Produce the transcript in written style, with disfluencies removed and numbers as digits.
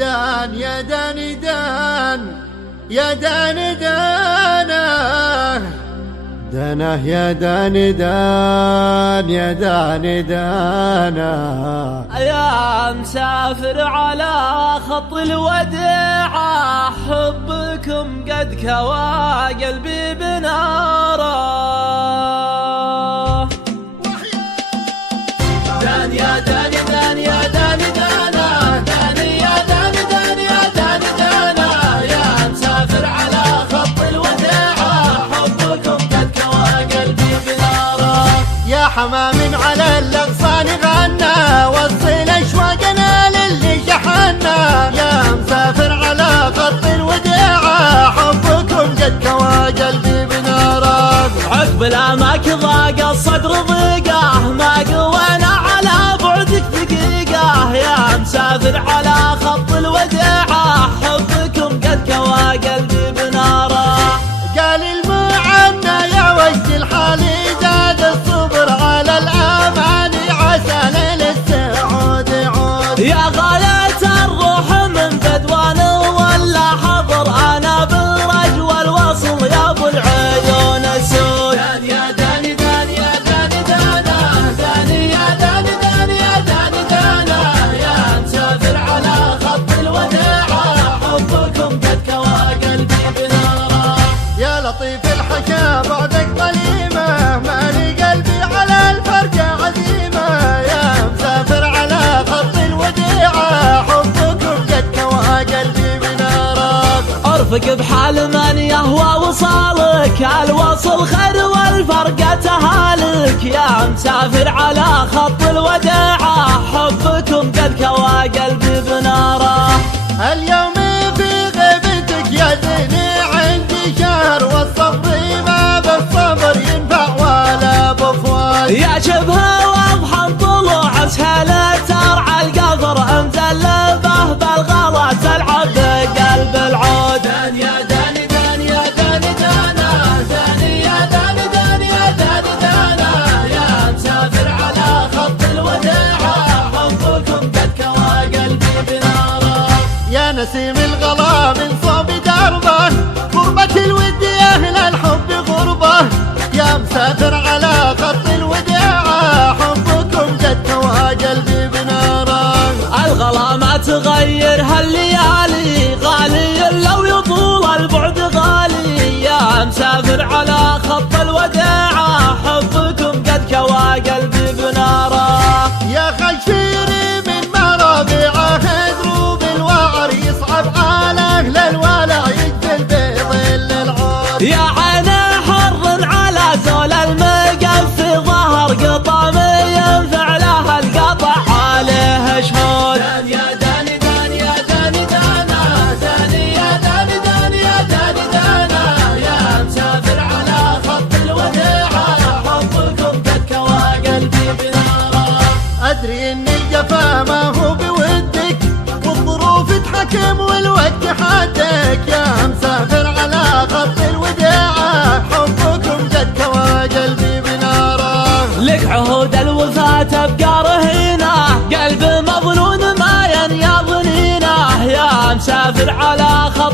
دان يا دان دان يا دان دانه دانه يا دان دان يا دان دانه يا مسافر على خط الوداع حبكم قد كوى قلبي بناره دان يا دان دان يا دان دانا دان يا دان دان يا دان دانا يا مسافر على خط الوداع حبكم قد كوى قلبي بناره يا حمام على الأغصان غنى وصل أشواقنا للي شحنا يا مسافر على خط الوداع حبكم قد كوى قلبي بناره عقب الأماك ضاق الصدر ضيقه ما قوينا على بعدك دقيقه يا مسافر على خط الوداع حبكم قد كوى قلبي بناره قال المعنى يا وجه الحال زاد الصبر على الأماني عسى ليل السعود يعود يا غاية الروح من بدوان ولا حضر أنا بالرج والوصل يا أبو العيون السود دان يا دان دان يا دان دانا دان يا دان دان يا دان دانا يا مسافر على خط الوداع حبكم قد كوى قلبي بناره يا لطيف الحكا بعدك ظليمة مالي قلبي على الفرقة عزيمة يا مسافر على خط الوديعة حبكم قد كوى قلبي بنارك ارفق بحال من يهوى وصالك الوصل خير والفرقة تهالك يا مسافر على خط الوداع حبكم قد كوى قلبي بناره اليوم في غيبتك يا زيني عندي شهر والصبر ما بالصبر ينفع ولا بفوات يا شبه واضحا طلوع سهلة ترعى القفر مزلبه بالغلا تلعب بقلب العود دان يا دان دان يا دان دانا دان يا دان دان يا دان دانا يا مسافر على خط الوداع حبكم قد كوى قلبي بناره يا نسيم الغلا من صوب دربه غربة الود يا أهل الحب غربة يا مسافر على خط الوداع حبكم قد كوى قلبي بناره الغلا ما تغير هالليالي غالي لو يطول البعد غالي يا مسافر على خط الوداع حبكم قد كوى قلبي بناره يا خشيري من مرابعه دروب الوعر يصعب على أهل الولع يجبل بظل العود يا عين حر على زول المقف ظهر قطام ينفع له القطع عليه شهود دان يا دان دان يا دان دانا دان يا دان دان يا دان دانا يا مسافر على خط الوداع حبكم قد كوى قلبي بناره أدري إن الجفا ما هو بودك والظروف تحكم والوقت حدك يا مسافر على خط الوداع حبكم قد كوى قلبي بناره لك عهود الوفاة تبقى رهينه قلب مظنون ما ينيا ظنينه يا مسافر على خط